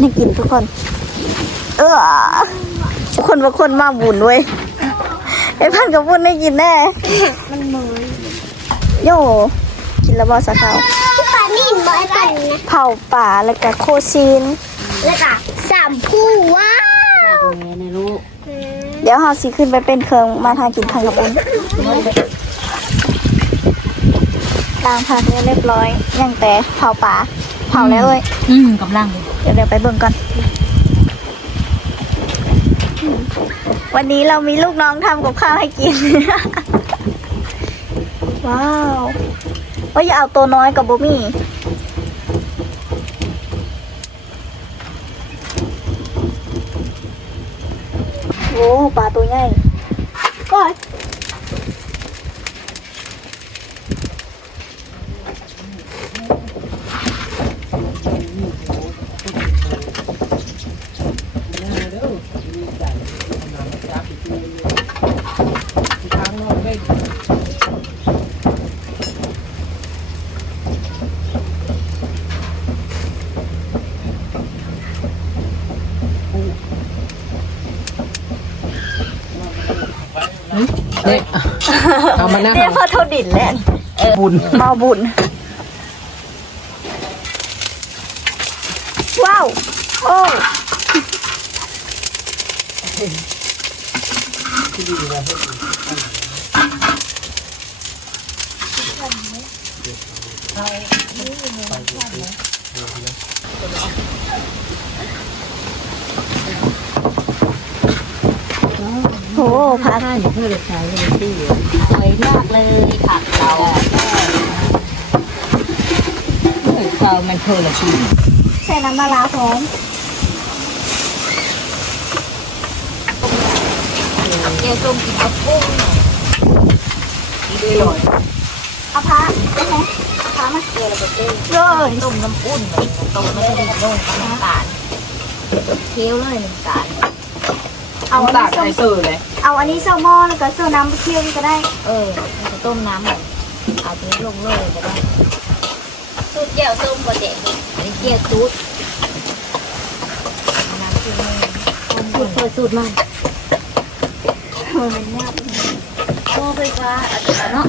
ให้กินทุกคน เออทุกคนบางคนมาบุญเว้ยไอ้พันกับบุญให้กินแน่ มันเหมือนโย่กินแล้วบอสะเขาที่ปลานี่บอยปั่นนะเผาป่าแล้วก็โคซีน แล้วก็สามผู้ว้าวแม่นะลูกเดี๋ยวเฮาสิขึ้นไปเป็นเครื่องมาทานกินทางกับบุญล้างผักเรียบร้อยยังแต่เผาป่าเผาแล้วเว้ย อืมกำลังเเดี๋ยวเดี๋ยวไปเบิ่งก่อน วันนี้เรามีลูกน้องทำกับข้าวให้กิน ว้าวว่าอย่าเอาตัวน้อยกับโบมี่โอ้ปลาตัวใหญ่ก้ อยเนี่ยเอามานั่งเรียกพ่อเท่าดินแหละบุญมาบุญ ว้าว โอ้โหพักนี่เพื่อใช้เลยที่สวยมากเลยผักเราเฮ้ยเรามันเธอละทีใส่น้ำมะลาพร้อมแกงส้มกินกับกุ้งดีเลยเอาพระได้ไหมเอาพระมาเกลือแล้วก็เต้เลยต้มน้ำอุ่นต้มน้ำอุ่นลงน้ำตาลเคี้ยวเลยน้ำตาล เอาอันตานี้กเซลไอเซอร์เลย เอาอันนี้เซลมอนแล้วก็เซลน้ำเคี่ยวนี่ก็ได้ เออมันจะต้มน้ำแบบเอาไปลงเลยก็ได้สูตรแก้วส้มก็เด็ดอันนี้แก้วสูตรน้ำสูตรสูตรเคยสูตรมันเออมันยากโม่ไฟฟ้าอาจจะเนาะ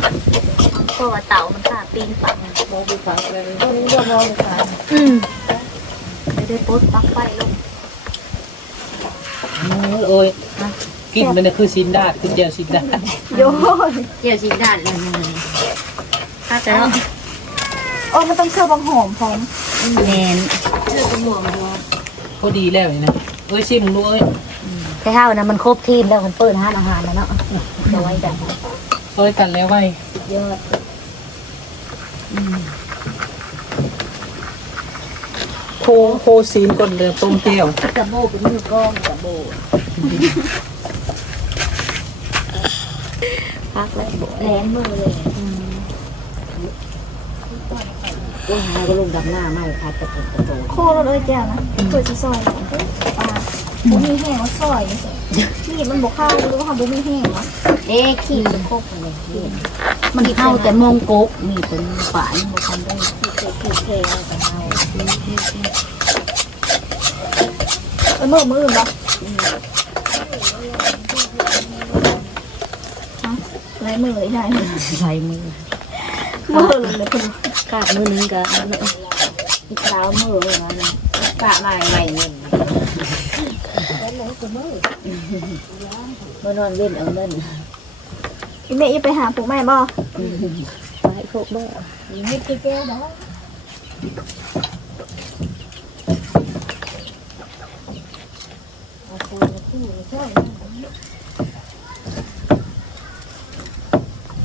เพราะว่าเต่ามันขาปีนฝังโมไปฟังเลยตัวนี้เรียกโม่ไฟฟ้าอืมไม่ได้ปลดปลั๊กไฟลง โอ้ยกินมันเนี่ยคือซินดาดคือเจลซินดาดโยนเกี่ยวสีด้านเลยนี่ถ้าแต่เนาะโอ้มันต้องเซลบางหอมพร้อมแมนเชื่อเป็นหมวกมันด้วยพอดีแล้วนี่นะเอ้ยซิมรู้เอ้ยแต่เท่านะมันครบทีมแล้วมันเปิดร้านอาหารแล้วเนาะจะไว้แบบเอ้ยกันแล้วไว้ยอด โค้โคซีนก่อนเดิมต้มเจียวกระโบเป็นมือกล้องกระโบพักแล้วแลนมือเลยก็หาก็ลงดับหน้าไม่พัดกระโปงกระโปงโคตรเลยแก้วนะเปิดซอยปลาบุมีแห้งว่าซอยนี่มันบอกข้าวรือว่าเขาบุมีแห้งวะเอ๊ะขี้มันโคกอะไรมันเข้าแต่มองกกมีเป็นฝานมันทำได้ขี้เทขี้เทแต่เอา เป็นมือมืออื่นปะฮะไรมือใช่ใช้มือมือเลยคุณกาดมือนึงก็อันนั้นอีกสาวมือเลยนะกาดมาใหม่เงินเมื่อนอนเว้นเอาเงินพี่เมย์ไปหาผูกแม่บ่ไปพวกบ้าไม่กินแก้วบ่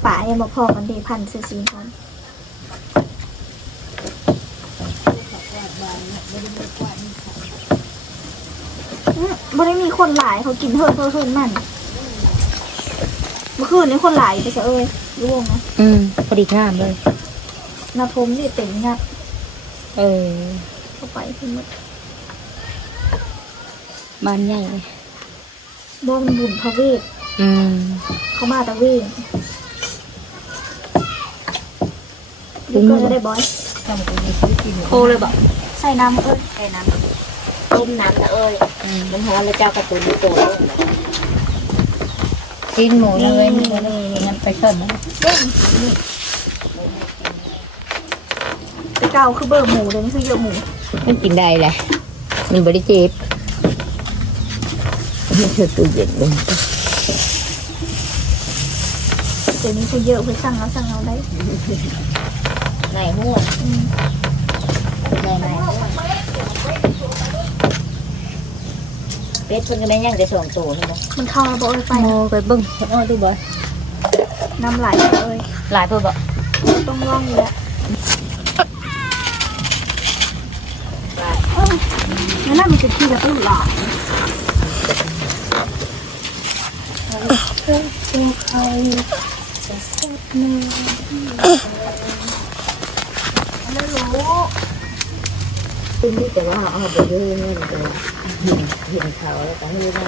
ป่ายังบอกพอกันดีพันซื้อซีก่อนอืมบ่ได้มีคนหลายเขากินเพิ่มเพิ่มเพิ่มมันเมื่อคืนนี้คนหลายไปซะเอ้ยร่วงนะอืมพอดีข้ามเลยนาพรมนี่เต็มงัดเออเข้าไปขึ้นหมดบ้านใหญ่เลย บ่มันบุญพระเวทอืมเขามาตะเวนดูก็จะได้บอยโคเลยบอกใส่น้ำเอ้ยใช่น้ต้มน้ำนะเอ้ยมันฮ้อนแล้วเจ้ากระตุ้นโตลงเลยกินหมูเลยนี่นี่นี่มันไปซ่อนนะแต่เก่าคือเบอร์หมูเลยนี่คือเยอะหมูมันกินได้แหละมันบริเจ็บ มันเธอตู้เย็นลงเดี๋ยวนี้คือเยอะเพื่อสั่งแล้วสั่งเอาได้ในหัวอืมในในเป็ดเพิ่นก็ไม่ย่าง จะส่งตัวนี่บ่มันเข้าระบบไปโมไปเบิ้งเอ้อดูบ่น้ำไหลเลยหลายเพื่อบ่ต้องร่องอยู่แล้วงั้นน่ามันจะขี้กับตู้หลอดไม่รู้ซึ่งที่แต่ว่าเอาไปเยอะนี่มันก็เห็นเห็นเขาแล้วก็เฮ้ได้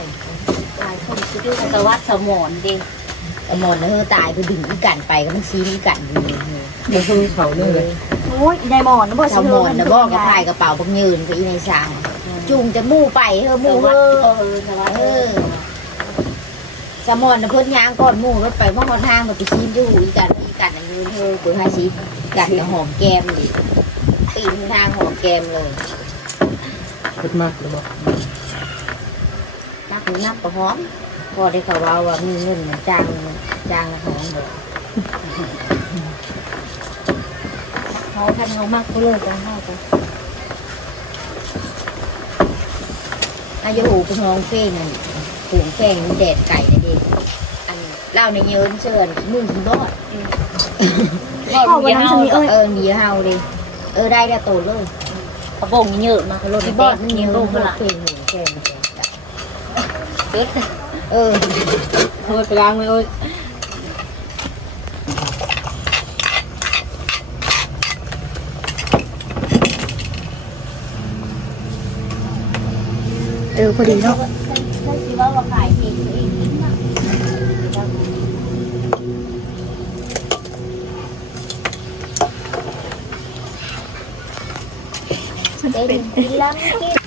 ตายคนคิดว่าตะวัดสมอนดิสมอนแล้วเฮ้ยตายไปดึงอีกันไปก็มันซีอีกันอยู่นี่มันคือเขาเลยโอ้ยอีไดมอนนะบอกสมอนนะบอกก็พายกระเป๋าบักยืนไปอีในสางจุงจะมู่ไปเฮ้ยมู่เฮ้ยเออ สมอนนะเพิ่นยางก่อนมู่รถไปมองทางมันไปซีนอยู่อีกันอีกันอันยืนเฮ้ยเปิดให้ซีกันกับหอมแก้มเลยปีนทางหอมแก้มเลยเผ็ดมากเลยบอกนักนักก็หอมพอได้เขาว่าว่ามีเงินจ้างจ้างหอมเลยเขาทันเขามากเขาเลยจังเข้าไปอายุหูเป็นห้องเฟ้นั่น หูแข้งแดดไก่นะดิอันเล่าในเยินเชิญมึงคุณบอดพ่อวันนั้นจะมีเอ้ย เออมีเฮาดิเออได้แล้วโตเลยกระโปรงเยอะมากรถที่ที่บบออดดมันนี่มียังลูลูกกมันละละเป็นหูแข้งเออเฮ้ยไปล้างเลยเอ้ยเออพอดีเนาะ ถ้าคิดว่าว่าขายเองเองกินนะ มั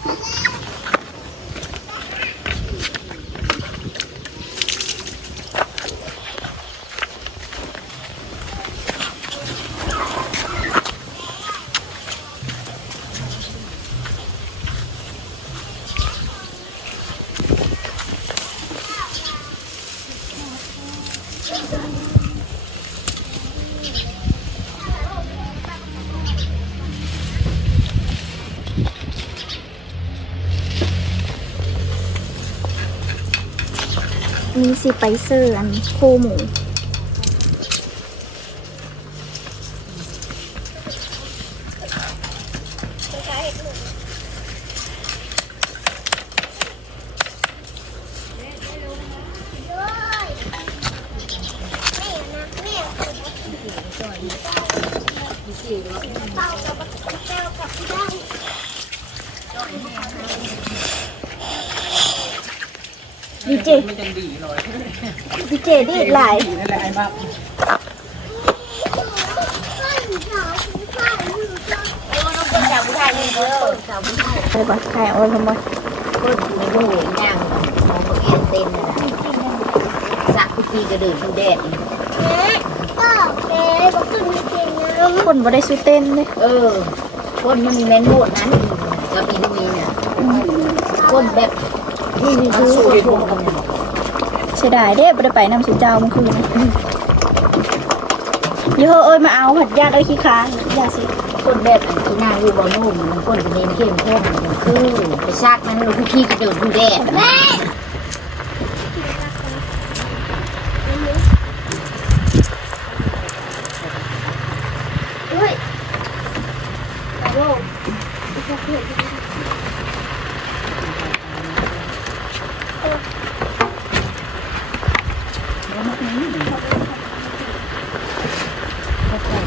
มีสิไปเซอร์อันโคหมู ดีเจมันจะดีหน่อยดีเจดีดหลายนั่นแหละไอ้บ้าชาวผู้ชายนี่เด้อชาวผู้ชายไปก่อนใครโอ้ยขโมยคนย่างมองเอียนเต้นนะสักทีก็เดินทุกแดดอ๊ะบอกคนบ่ได้สู้เต้นเลยเออคนมันมีแมนโหดนั้นกับอีนี่เนี่ยคนแบบ นี่นี่คือคนโหดเสียดายเด้บ่ได้ไปนำสุเจ้าเมื่อคืนเยอะเอ้ยมาเอาหัดญาติเอ้ยขี้ค้างอย่าสิคนแบบอันที่หน้าอยู่บ่นุ่มคนเป็นเนมเข้มข้นคือไปซากมันลูกพี่ก็เดินทุกแดด แม่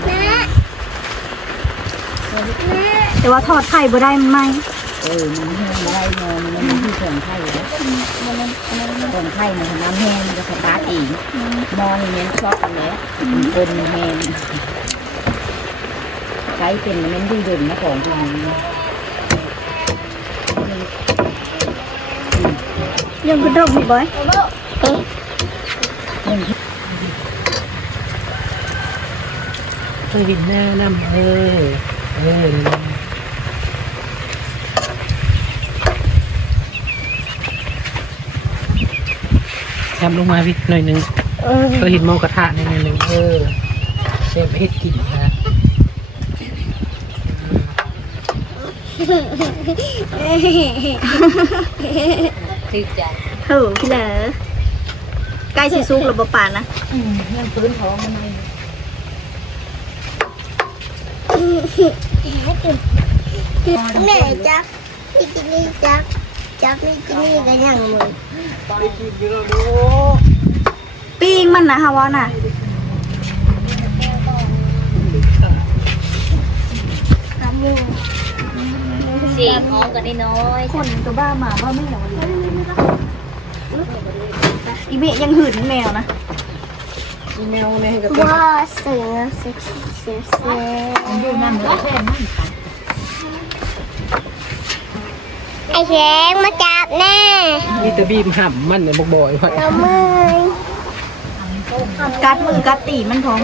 แม่ แต่ว่าทอดไข่บ่ได้มันไหมเออมันแห้งได้นอนมันม่ที่เสื่อมไข่แล้วส่วนไข่มันน้ำแห้งมันจะสตาร์ทเองนอนอย่างนี้ชอบกันแล้วเป็นแห้งไก่เป็นมันดูเด่นนะของจริงยังเป็นดอกนี่บ่อยเคยวินหน้านำเออเออ แซมลงมาพี่หน่อยหนึงเออเคยเห็นหมอกระทะในหน่อยหนึงเออเชฟเฮ็ดกินนะติดใจเออพี่เหลอใกล้สิซุกแล้วบ่ปานนะอืมยังพื้นท้องมันไม่แม่จักพี่กินนี่จักจักนี่กินนี่กันยังมึง ปิ้งมันนะฮาวาน่ะเสียงงองกันนิดน้อยคนตัวบ้าหมาบ้าไม่เหรออีเมะยังหื่นแมวนะว่าเสือเสือเสือเสืออยู่นั่นเลยแค่นั่น ไอ้แขงมาจับแน่มีแต่บีมห่ำมันเนี่ยบอกบ่อยว่าเราไม่กัดมือกัดตีนมันพร้อม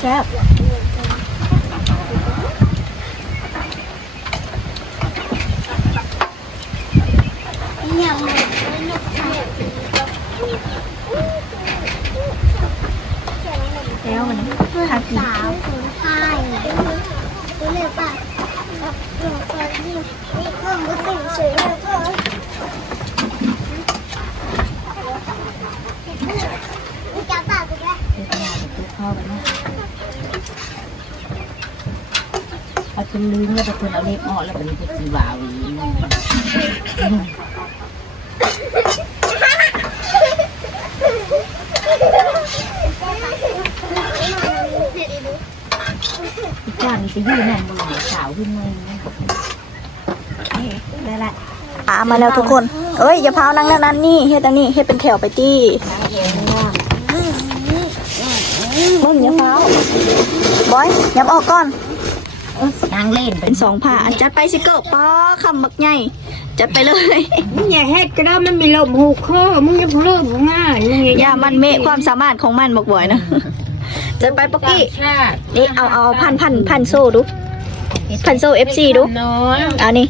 แซ่บยังไม่แล้ว มันเพื่สาวคนไทยรู้เลยป่ะหลวงพ่อนี่นี่เพิ่มก็ติ่งสวยเลยพ่อจับปากกูได้เข้ากันะเอาจนลืมแล้วแต่คนเอาเล็บออกแล้วเป็นสีวาวอีก อีกอย่างนี้จะยืดแน่นบนสาวขึ้นมาได้ละอ่ามาแล้วทุกคน เอ้ยอย่าพาวนั่งแล้วนั้นนี่เฮ็ดอันนี้เฮ็ดเป็นแถวไปตี้มึงอย่าพาวบอยยับออกก่อนนางเล่นเป็นสองผ่าอันจัดไปสิเกิบป้อคำบักใหญ่จัดไปเลยอย่าเฮ็ดก็ได้มันมีลมหูคอมึงอย่าเพิ่มง่ายอย่ามันเมะความสามารถของมันบอกบ่อยนะ จัดไปปอกกี้ชาตินี่เอาเอาพันพันพันโซ่ดู พันโซ่เอฟซีดูน้อยเอานี่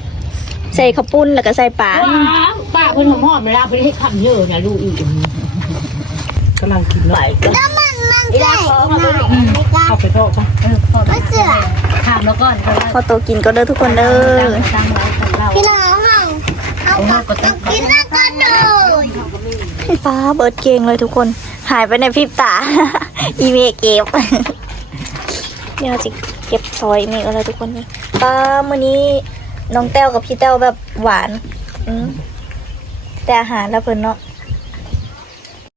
ใส่ข้าวปุ้นแล้วก็ใส่ปลาว้าวป้าเพิ่นหอมๆเวลาเพิ่นให้คำเยอะนะลูกอีกกำลังกินเนาะก็มันมันใส่ไม่ไม่กล้าเข้าไปทอดจ้ะเออพอไม่เสือถามแล้วก่อนก็ว่าพอโตกินก็เด้อทุกคนเด้อตั้งไว้กับเราพี่น้องเอาเอาผักเอากินแล้วก็โดนฟ้าเบิดเก่งเลยทุกคน หายไปในพริบตา อีเมเก็บเดี๋ยวจะเก็บซอยอีเมกอะไรทุกคนมีป้ามื่อนี้น้องแต้วกับพี่แต้วแบบหวาน อืมแต่อาหารแล้วเพิ่นเนาะ